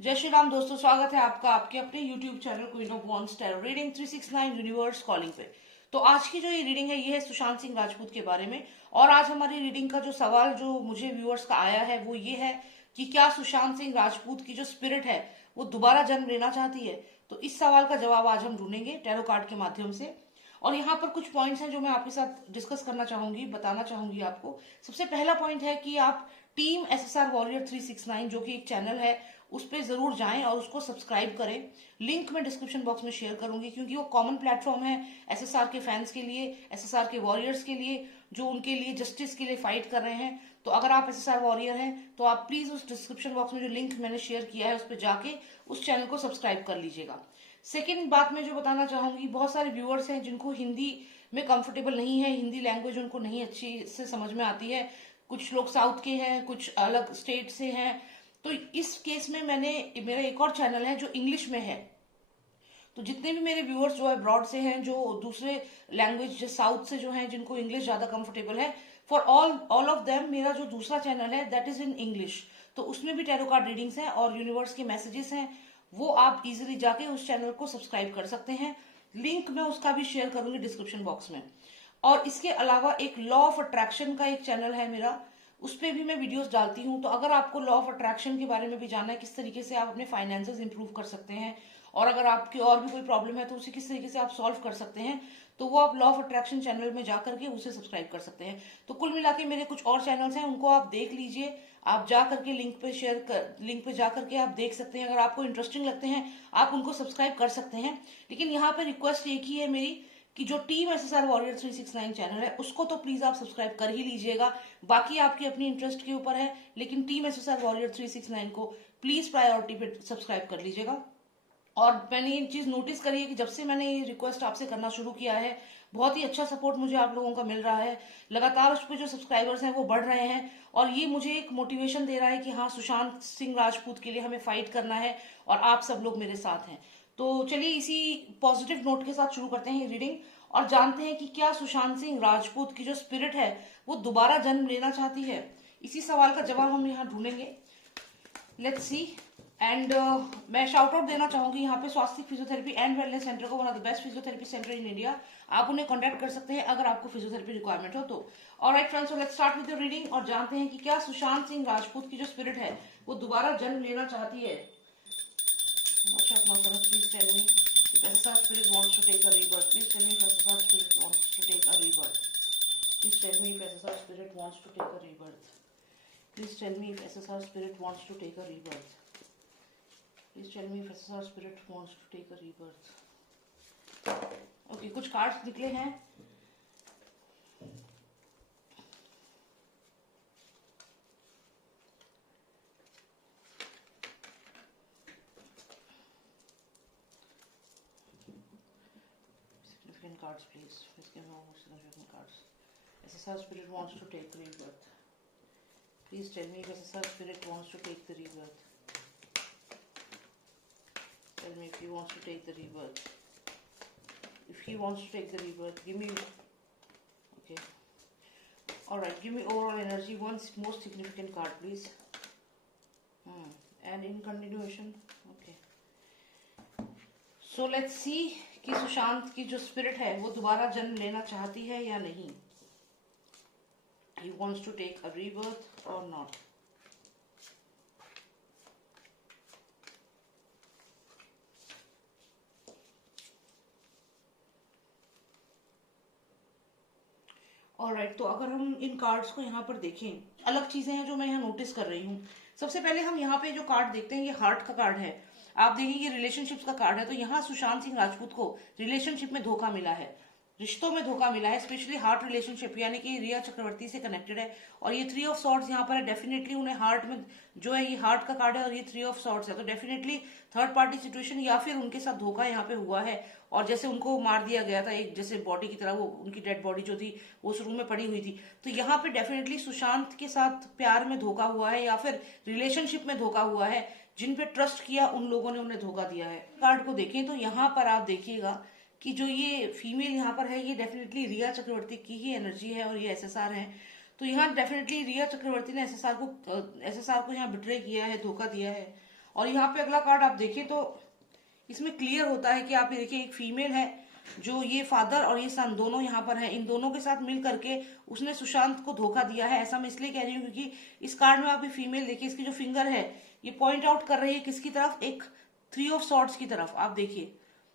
जय श्री राम दोस्तों, स्वागत है आपका आपके अपने YouTube channel queen of wands tarot reading 369 universe calling पे। तो आज की जो ये रीडिंग है ये है सुशांत सिंह राजपूत के बारे में। और आज हमारी रीडिंग का जो सवाल जो मुझे व्यूअर्स का आया है वो ये है कि क्या सुशांत सिंह राजपूत की जो स्पिरिट है वो दोबारा जन्म लेना चाहती है। तो इस सवाल का जवाब आज हम ढूंढेंगे टैरो कार्ड के माध्यम से। और यहाँ पर कुछ पॉइंट्स हैं जो मैं आपके साथ डिस्कस करना चाहूंगी, बताना चाहूंगी आपको। सबसे पहला पॉइंट है कि आप टीम SSR वॉरियर 369 जो कि एक चैनल है उस पर जरूर जाएं और उसको सब्सक्राइब करें। लिंक मैं डिस्क्रिप्शन बॉक्स में शेयर करूंगी क्योंकि वो कॉमन प्लेटफॉर्म है SSR के फैंस के लिए, SSR के वॉरियर्स के लिए जो उनके लिए जस्टिस के लिए फाइट कर रहे हैं। तो अगर आप SSR वॉरियर हैं तो आप प्लीज उस डिस्क्रिप्शन बॉक्स में जो लिंक मैंने शेयर किया है उस पर जाके उस चैनल को सब्सक्राइब कर लीजिएगा। सेकेंड बात मैं जो बताना चाहूंगी, बहुत सारे व्यूअर्स हैं जिनको हिंदी में कंफर्टेबल नहीं है, हिंदी लैंग्वेज उनको नहीं अच्छी से समझ में आती है। कुछ लोग साउथ के हैं, कुछ अलग स्टेट से हैं। तो इस केस में मेरा एक और चैनल है जो इंग्लिश में है। तो जितने भी मेरे व्यूअर्स जो है अब्रॉड से हैं, जो दूसरे लैंग्वेज साउथ से जो हैं, जिनको इंग्लिश ज्यादा कंफर्टेबल है, फॉर ऑल ऑफ देम मेरा जो दूसरा चैनल है दैट इज इन इंग्लिश। तो उसमें भी टैरो कार्ड रीडिंग्स हैं और यूनिवर्स के मैसेजेस हैं। वो आप इजीली जाके उस चैनल को सब्सक्राइब कर सकते हैं। लिंक मैं उसका भी शेयर करूंगी डिस्क्रिप्शन बॉक्स में। और इसके अलावा एक लॉ ऑफ अट्रैक्शन का एक चैनल है मेरा, उस पर भी मैं वीडियोस डालती हूँ। तो अगर आपको लॉ ऑफ अट्रैक्शन के बारे में भी जानना है, किस तरीके से आप अपने फाइनेंसेस इंप्रूव कर सकते हैं, और अगर आपकी और भी कोई प्रॉब्लम है तो उसे किस तरीके से आप सॉल्व कर सकते हैं, तो वो आप लॉ ऑफ अट्रैक्शन चैनल में जाकर के उसे सब्सक्राइब कर सकते हैं। तो कुल मिला के मेरे कुछ और चैनल्स हैं, उनको आप देख लीजिए। आप जा करके लिंक पे जा करके आप देख सकते हैं। अगर आपको इंटरेस्टिंग लगते हैं आप उनको सब्सक्राइब कर सकते हैं। लेकिन यहाँ पे रिक्वेस्ट एक ही है मेरी कि जो टीम SSR वॉरियर 369 चैनल है उसको तो प्लीज आप सब्सक्राइब कर ही लीजिएगा। बाकी आपकी अपनी इंटरेस्ट के ऊपर है, लेकिन टीम SSR वॉरियर 369 को प्लीज प्रायोरिटी पे सब्सक्राइब कर लीजिएगा। और मैंने ये चीज नोटिस करी है कि जब से मैंने ये रिक्वेस्ट आपसे करना शुरू किया है बहुत ही अच्छा सपोर्ट मुझे आप लोगों का मिल रहा है। लगातार उस पर जो सब्सक्राइबर्स हैं वो बढ़ रहे हैं और ये मुझे एक मोटिवेशन दे रहा है कि हाँ, सुशांत सिंह राजपूत के लिए हमें फाइट करना है और आप सब लोग मेरे साथ हैं। तो चलिए इसी पॉजिटिव नोट के साथ शुरू करते हैं ये रीडिंग और जानते हैं कि क्या सुशांत सिंह राजपूत की जो स्पिरिट है वो दोबारा जन्म लेना चाहती है। इसी सवाल का जवाब हम यहाँ ढूंढेंगे। Let's see. एंड मैं शाउट आउट देना चाहूंगी यहाँ पे स्वास्थ्य फिजियोथेरेपी एंड वेलनेस सेंटर को, one of the best physiotherapy centre in India. आप उन्हें कांटेक्ट कर सकते हैं अगर आपको फिजियोथेरेपी रिक्वायरमेंट हो तो। Alright friends, so let's start with the reading और जानते हैं कि क्या सुशांत सिंह राजपूत की जो स्पिरिट है वो दोबारा जन्म लेना चाहती है। Please tell me if SSR spirit wants to take a rebirth. Please tell me if SSR spirit wants to take a rebirth. Please tell me if SSR spirit wants to take a rebirth. Please tell me if SSR spirit wants to take a rebirth. Please tell me if SSR spirit wants to take a rebirth. Okay, कुछ cards निकले हैं। Significant cards, please. Please give me more significant cards. SSR spirit wants to take the rebirth. Please tell me if SSR spirit wants to take the rebirth. Tell me if he wants to take the rebirth. If he wants to take the rebirth, give me. Okay. Alright, give me overall energy. One most significant card, please. And in continuation. Okay. So let's see कि सुशांत की जो spirit है वो दोबारा जन्म लेना चाहती है या नहीं। He wants to take a rebirth or not. Alright, तो अगर हम इन कार्ड्स को यहाँ पर देखें, अलग चीजें हैं जो मैं यहाँ नोटिस कर रही हूँ। सबसे पहले हम यहाँ पे जो कार्ड देखते हैं ये हार्ट का कार्ड है। आप देखिए ये रिलेशनशिप्स का कार्ड है। तो यहाँ सुशांत सिंह राजपूत को रिलेशनशिप में धोखा मिला है, रिश्तों में धोखा मिला है, स्पेशली हार्ट रिलेशनशिप, यानी कि रिया चक्रवर्ती से कनेक्टेड है। और ये 3 ऑफ सॉर्ड्स यहाँ पर है। डेफिनेटली उन्हें हार्ट में जो है, ये हार्ट का कार्ड है और ये 3 ऑफ सॉर्ड्स है। तो डेफिनेटली थर्ड पार्टी सिचुएशन या फिर उनके साथ धोखा यहाँ पे हुआ है। और जैसे उनको मार दिया गया था एक जैसे बॉडी की तरह, वो उनकी डेड बॉडी जो थी वो उस रूम में पड़ी हुई थी। तो यहाँ पे डेफिनेटली सुशांत के साथ प्यार में धोखा हुआ है या फिर रिलेशनशिप में धोखा हुआ है। जिन पे ट्रस्ट किया उन लोगों ने उन्हें धोखा दिया है। कार्ड को देखें तो यहाँ पर आप देखिएगा कि जो ये फीमेल यहाँ पर है ये डेफिनेटली रिया चक्रवर्ती की ही एनर्जी है और ये SSR है। तो यहाँ डेफिनेटली रिया चक्रवर्ती ने SSR को यहाँ बिट्रे किया है, धोखा दिया है। और यहाँ पे अगला कार्ड आप देखें तो इसमें क्लियर होता है कि आप ये देखिए एक फीमेल है जो ये फादर और ये सन दोनों यहाँ पर है, इन दोनों के साथ मिल करके उसने सुशांत को धोखा दिया है। ऐसा मैं इसलिए कह रही हूँ क्योंकि इस कार्ड में आप ये फीमेल देखिए, इसकी जो फिंगर है ये पॉइंट आउट कर रही है किसकी तरफ, एक 3 ऑफ सॉर्ड्स की तरफ आप देखिए।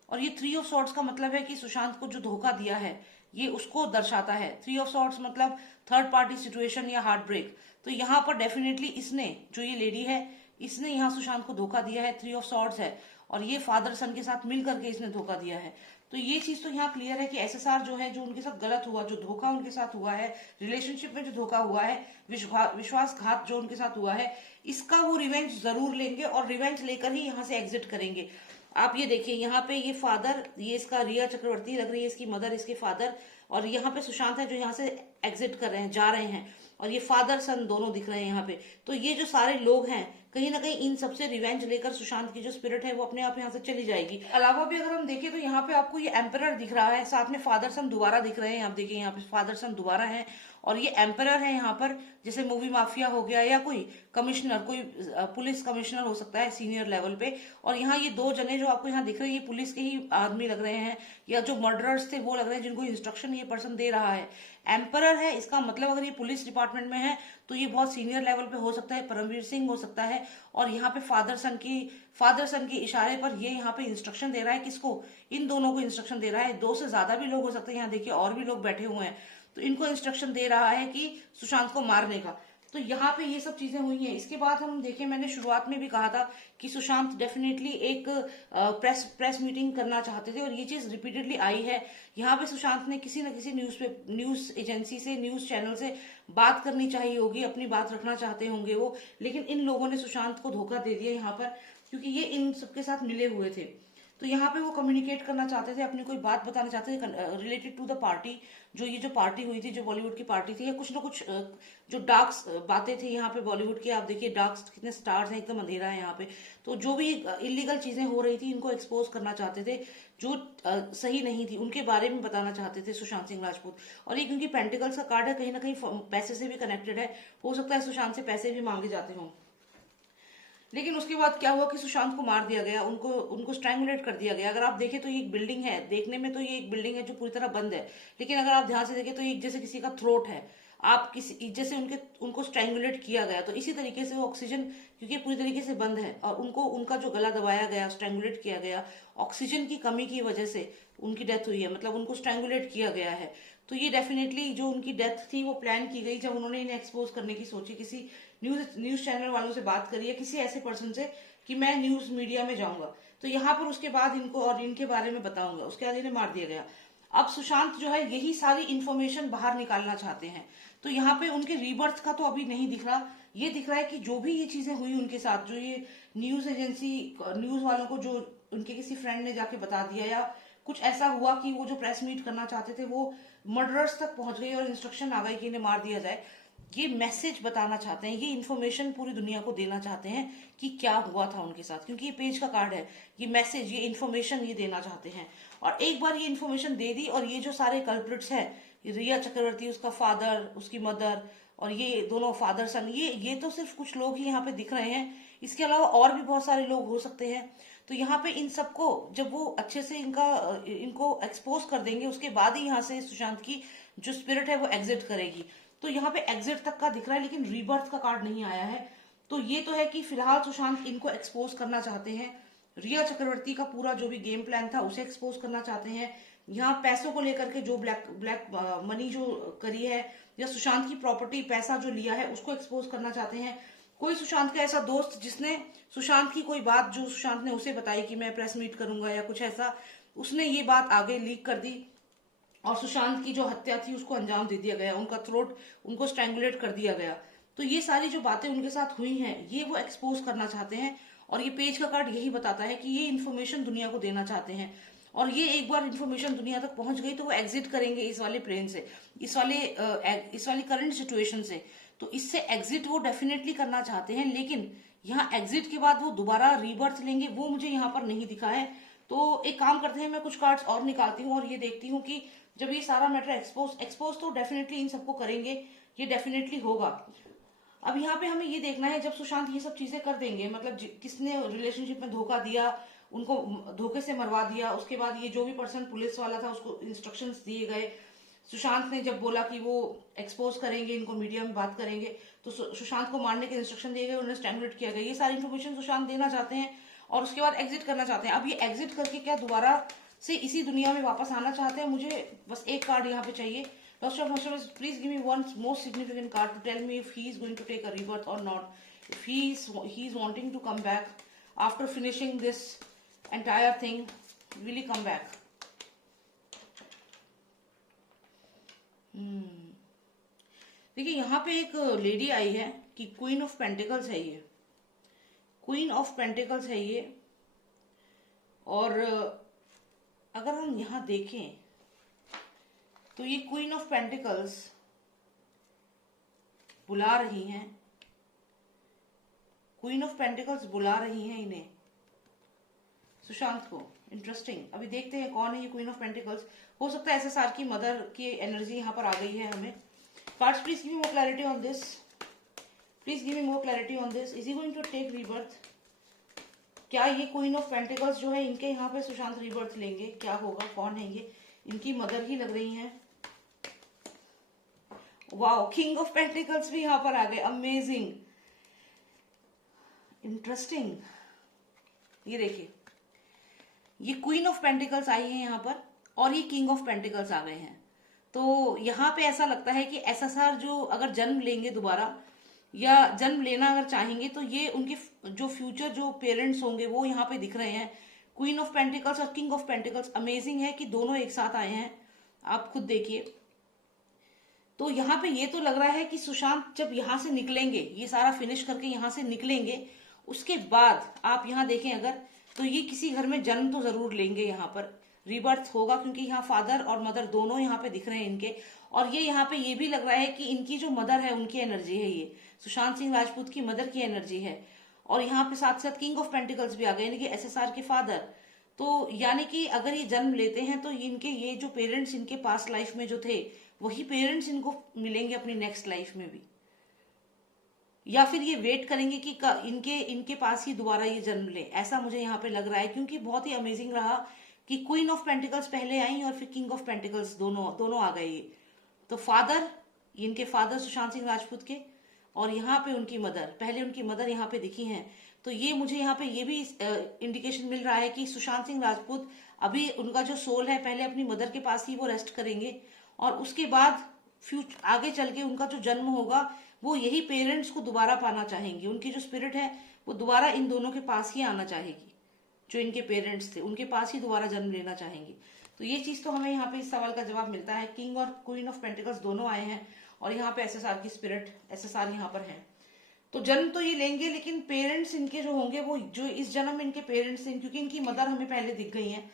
और ये 3 ऑफ सॉर्ड्स का मतलब है कि सुशांत को जो धोखा दिया है ये उसको दर्शाता है। 3 ऑफ सॉर्ड्स मतलब थर्ड पार्टी सिचुएशन या हार्ट ब्रेक। तो यहाँ पर डेफिनेटली इसने, जो ये लेडी है, इसने यहाँ सुशांत को धोखा दिया है। 3 ऑफ सॉर्ड्स है और ये फादर सन के साथ मिल करके इसने धोखा दिया है। तो ये चीज तो यहाँ क्लियर है कि एसएसआर जो है, जो उनके साथ गलत हुआ, जो धोखा उनके साथ हुआ है, रिलेशनशिप में जो धोखा हुआ है, विश्वासघात जो उनके साथ हुआ है, इसका वो रिवेंज जरूर लेंगे और रिवेंज लेकर ही यहाँ से एग्जिट करेंगे। आप ये देखिए यहाँ पे ये फादर, ये इसका रिया चक्रवर्ती लग रही है, इसकी मदर, इसके फादर, और यहाँ पे सुशांत है जो यहाँ से एग्जिट कर रहे हैं, जा रहे हैं, और ये फादर सन दोनों दिख रहे हैं यहाँ पे। तो ये जो सारे लोग हैं कहीं ना कहीं इन सबसे रिवेंज लेकर सुशांत की जो स्पिरिट है वो अपने आप यहाँ से चली जाएगी। अलावा भी अगर हम देखें तो यहाँ पे आपको ये एम्परर दिख रहा है, साथ में फादर सन दोबारा दिख रहे हैं। आप देखिए यहाँ पे फादर सन दोबारा है और ये एम्परर है यहाँ पर, जैसे मूवी माफिया हो गया या कोई कमिश्नर, कोई पुलिस कमिश्नर हो सकता है सीनियर लेवल पे। और यहाँ ये 2 जने जो आपको यहाँ दिख रहे हैं ये पुलिस के ही आदमी लग रहे हैं, या जो मर्डरर्स थे वो लग रहे हैं जिनको इंस्ट्रक्शन ये पर्सन दे रहा है। एम्परर है, इसका मतलब अगर ये पुलिस डिपार्टमेंट में है तो ये बहुत सीनियर लेवल पे हो सकता है, परमवीर सिंह हो सकता है। और यहाँ पे फादर सन के इशारे पर ये यहाँ पे इंस्ट्रक्शन दे रहा है, किसको, इन दोनों को इंस्ट्रक्शन दे रहा है। 2 से ज्यादा भी लोग हो सकते हैं, यहाँ देखिए और भी लोग बैठे हुए हैं, तो इनको इंस्ट्रक्शन दे रहा है कि सुशांत को मारने का। तो यहाँ पे ये सब चीजें हुई हैं। इसके बाद हम देखें, मैंने शुरुआत में भी कहा था कि सुशांत डेफिनेटली एक प्रेस मीटिंग करना चाहते थे और ये चीज रिपीटेडली आई है। यहाँ पे सुशांत ने किसी न किसी न्यूज एजेंसी से, न्यूज चैनल से बात करनी चाहिए होगी, अपनी बात रखना चाहते होंगे वो, लेकिन इन लोगों ने सुशांत को धोखा दे दिया यहाँ पर, क्योंकि ये इन सबके साथ मिले हुए थे। तो यहाँ पे वो कम्युनिकेट करना चाहते थे, अपनी कोई बात बताना चाहते थे रिलेटेड टू द पार्टी। जो ये जो पार्टी हुई थी, जो बॉलीवुड की पार्टी थी, या कुछ ना कुछ जो डार्क बातें थी यहाँ पे बॉलीवुड की। आप देखिए डार्क कितने स्टार्स हैं, एकदम अंधेरा है यहाँ पे। तो जो भी इलीगल चीजें हो रही थी इनको एक्सपोज करना चाहते थे, जो सही नहीं थी उनके बारे में बताना चाहते थे सुशांत सिंह राजपूत। और ये क्योंकि पेंटिकल्स का कार्ड है, कहीं ना कहीं पैसे से भी कनेक्टेड है, हो सकता है सुशांत से पैसे भी मांगे जाते हों। लेकिन उसके बाद क्या हुआ कि सुशांत को मार दिया गया, उनको स्ट्रैंगुलेट कर दिया गया। अगर आप देखें तो ये एक बिल्डिंग है, देखने में तो ये एक बिल्डिंग है जो पूरी तरह बंद है, लेकिन अगर आप ध्यान से देखें तो एक जैसे किसी का थ्रोट है, आप किसी जैसे उनको स्ट्रैंगुलेट किया गया। तो इसी तरीके से वो ऑक्सीजन, क्योंकि पूरी तरीके से बंद है और उनका जो गला दबाया गया, स्ट्रैंगुलेट किया गया, ऑक्सीजन की कमी की वजह से उनकी डेथ हुई है, मतलब उनको स्ट्रैंगुलेट किया गया है। तो ये डेफिनेटली जो उनकी डेथ थी वो प्लान की गई, जब उन्होंने इन्हें एक्सपोज करने की सोची, किसी न्यूज चैनल वालों से बात करी है, किसी ऐसे पर्सन से कि मैं न्यूज मीडिया में जाऊंगा, तो यहाँ पर उसके बाद इनको और इनके बारे में बताऊंगा, उसके बाद इन्हें मार दिया गया। अब सुशांत जो है यही सारी इंफॉर्मेशन बाहर निकालना चाहते हैं। तो यहाँ पे उनके रीबर्थ का तो अभी नहीं दिख रहा, ये दिख रहा है कि जो भी ये चीजें हुई उनके साथ, जो ये न्यूज एजेंसी, न्यूज वालों को जो उनके किसी फ्रेंड ने जाके बता दिया, या कुछ ऐसा हुआ कि वो जो प्रेस मीट करना चाहते थे वो मर्डरर्स तक पहुंच गई और इंस्ट्रक्शन आ गई कि इन्हें मार दिया जाए। ये मैसेज बताना चाहते हैं, ये इन्फॉर्मेशन पूरी दुनिया को देना चाहते हैं कि क्या हुआ था उनके साथ, क्योंकि ये पेज का कार्ड है, ये मैसेज, ये इन्फॉर्मेशन ये देना चाहते हैं। और एक बार ये इन्फॉर्मेशन दे दी और ये जो सारे कल्प्रिट्स हैं, रिया चक्रवर्ती, उसका फादर, उसकी मदर, और ये दोनों फादर सन, ये तो सिर्फ कुछ लोग ही यहाँ पे दिख रहे हैं, इसके अलावा और भी बहुत सारे लोग हो सकते हैं। तो यहाँ पे इन सबको जब वो अच्छे से इनको एक्सपोज कर देंगे, उसके बाद ही यहाँ से सुशांत की जो स्पिरिट है वो एग्जिट करेगी। तो यहाँ पे एग्जिट तक का दिख रहा है, लेकिन रीबर्थ का कार्ड नहीं आया है। तो ये तो है कि फिलहाल सुशांत इनको एक्सपोज करना चाहते हैं, रिया चक्रवर्ती का पूरा जो भी गेम प्लान था उसे एक्सपोज करना चाहते हैं। यहाँ पैसों को लेकर के जो ब्लैक मनी जो करी है, या सुशांत की प्रॉपर्टी, पैसा जो लिया है, उसको एक्सपोज करना चाहते हैं। कोई सुशांत का ऐसा दोस्त जिसने सुशांत की कोई बात जो सुशांत ने उसे बताई कि मैं प्रेस मीट करूंगा या कुछ ऐसा, उसने ये बात आगे लीक कर दी और सुशांत की जो हत्या थी उसको अंजाम दे दिया गया, उनका थ्रोट, उनको स्ट्रैंगुलेट कर दिया गया। तो ये सारी जो बातें उनके साथ हुई हैं ये वो एक्सपोज करना चाहते हैं। और ये पेज का कार्ड यही बताता है कि ये इन्फॉर्मेशन दुनिया को देना चाहते हैं, और ये एक बार इन्फॉर्मेशन दुनिया तक पहुंच गई तो वो एग्जिट करेंगे इस वाले प्लेन से, इस वाली करंट सिचुएशन से। तो इससे एग्जिट वो डेफिनेटली करना चाहते हैं, लेकिन यहाँ एग्जिट के बाद वो दोबारा रीबर्थ लेंगे, वो मुझे यहाँ पर नहीं दिखा है। तो एक काम करते हैं, मैं कुछ कार्ड्स और निकालती हूँ और ये देखती हूँ कि जब ये सारा मैटर एक्सपोज तो डेफिनेटली इन सबको करेंगे, ये डेफिनेटली होगा। अब यहाँ पे हमें ये देखना है, जब सुशांत ये सब चीजें कर देंगे, मतलब किसने रिलेशनशिप में धोखा दिया, उनको धोखे से मरवा दिया, उसके बाद ये जो भी पर्सन पुलिस वाला था उसको इंस्ट्रक्शंस दिए गए, सुशांत ने जब बोला कि वो एक्सपोज करेंगे इनको, मीडिया में बात करेंगे, तो सुशांत को मारने के इंस्ट्रक्शन दिए गए, उन्हें स्ट्रैंगुलेट किया गया, ये सारी इन्फॉर्मेशन सुशांत देना चाहते हैं और उसके बाद एग्जिट करना चाहते हैं। अब ये एग्जिट करके क्या दोबारा से इसी दुनिया में वापस आना चाहते हैं? मुझे बस एक कार्ड यहाँ पे चाहिए। Lord of Master, please give me one most significant card to tell me if he is going to take a rebirth or not. If he is wanting to come back after finishing this entire thing, will he come back? देखिए यहाँ पे एक lady आई है कि queen of pentacles है ये, queen of pentacles है ये। और अगर हम यहाँ देखें तो ये क्वीन ऑफ पेंटिकल्स बुला रही हैं, क्वीन ऑफ पेंटिकल्स बुला रही हैं इन्हें, सुशांत को। इंटरेस्टिंग। अभी देखते हैं कौन है ये क्वीन ऑफ पेंटिकल्स। हो सकता है एसएसआर की मदर की एनर्जी यहाँ पर आ गई है हमें। Cards please give me more clarity on this, please give me more clarity on this. Is he going to take rebirth? क्या ये क्वीन ऑफ पेंटिकल्स जो है इनके यहाँ पे सुशांत रीबर्थ लेंगे? क्या होगा? कौन है ये? इनकी मदर ही लग रही हैं। वाओ, किंग ऑफ पेंटिकल्स भी यहां पर आ गए। Amazing, interesting. ये देखिए, ये क्वीन ऑफ पेंटिकल्स आई है यहां पर और ये किंग ऑफ पेंटिकल्स आ गए हैं। तो यहां पे ऐसा लगता है कि एसएसआर जो अगर जन्म लेंगे दोबारा या जन्म लेना अगर चाहेंगे तो ये उनके जो फ्यूचर जो पेरेंट्स होंगे वो यहाँ पे दिख रहे हैं। क्वीन ऑफ पेंटिकल्स और किंग ऑफ पेंटिकल्स। अमेजिंग है कि दोनों एक साथ आए हैं, आप खुद देखिए। तो यहाँ पे ये तो लग रहा है कि सुशांत जब यहाँ से निकलेंगे, ये सारा फिनिश करके यहाँ से निकलेंगे, उसके बाद आप यहाँ देखें अगर, तो ये किसी घर में जन्म तो जरूर लेंगे, यहाँ पर रीबर्थ होगा, क्योंकि यहाँ फादर और मदर दोनों यहाँ पे दिख रहे हैं इनके। और ये यहाँ पे ये भी लग रहा है कि इनकी जो मदर है उनकी एनर्जी है, ये सुशांत सिंह राजपूत की मदर की एनर्जी है। और यहाँ पे साथ साथ किंग ऑफ पेंटिकल्स भी आ गए, यानी कि एसएसआर के फादर। तो यानी कि अगर ये जन्म लेते हैं तो इनके ये जो पेरेंट्स इनके पास्ट लाइफ में जो थे वही पेरेंट्स इनको मिलेंगे अपनी नेक्स्ट लाइफ में भी, या फिर ये वेट करेंगे कि इनके पास ही दोबारा ये जन्म ले। ऐसा मुझे यहाँ पे लग रहा है, क्योंकि बहुत ही अमेजिंग रहा कि क्वीन ऑफ पेंटिकल्स पहले आई और फिर किंग ऑफ पेंटिकल्स दोनों आ गए। तो फादर, इनके फादर सुशांत सिंह राजपूत के, और यहाँ पे उनकी मदर, पहले उनकी मदर यहाँ पे दिखी हैं। तो ये मुझे यहाँ पे ये भी इंडिकेशन मिल रहा है कि सुशांत सिंह राजपूत अभी उनका जो सोल है पहले अपनी मदर के पास ही वो रेस्ट करेंगे, और उसके बाद फ्यूचर आगे चल के उनका जो जन्म होगा वो यही पेरेंट्स को दोबारा पाना चाहेंगे। उनकी जो स्पिरिट है वो दोबारा इन दोनों के पास ही आना चाहेगी, जो इनके पेरेंट्स थे उनके पास ही दोबारा जन्म लेना चाहेंगे। तो ये चीज तो हमें यहाँ पे इस सवाल का जवाब मिलता है। किंग और क्वीन ऑफ पेंटिकल्स दोनों आए हैं और यहाँ पे एसएसआर की स्पिरिट, एसएसआर यहाँ पर है। तो जन्म तो ये लेंगे, लेकिन पेरेंट्स इनके जो होंगे वो जो इस जन्म में इनके पेरेंट्स हैं, क्योंकि इनकी मदर हमें पहले दिख गई हैं,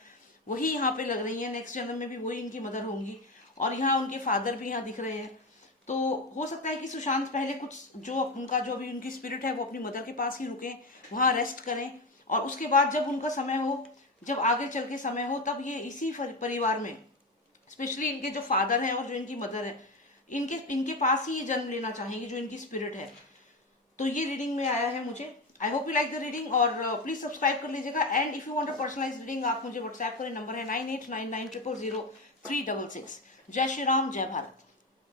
वही यहाँ पे लग रही है। नेक्स्ट जन्म में भी वही इनकी मदर होंगी, और यहाँ उनके फादर भी यहाँ दिख रहे हैं। तो हो सकता है कि सुशांत पहले कुछ जो उनका जो भी उनकी स्पिरिट है वो अपनी मदर के पास ही रुके, वहां रेस्ट करें, और उसके बाद जब उनका समय हो, जब आगे चल के समय हो, तब ये इसी परिवार में, स्पेशली इनके जो फादर हैं और जो इनकी मदर है, इनके पास ही ये जन्म लेना चाहेंगे, जो इनकी स्पिरिट है। तो ये रीडिंग में आया है मुझे। I hope you like the reading, और प्लीज सब्सक्राइब कर लीजिएगा। And if you want a personalised reading, आप मुझे व्हाट्सएप करें, नंबर है 9899000366। जय श्री राम, जय भारत।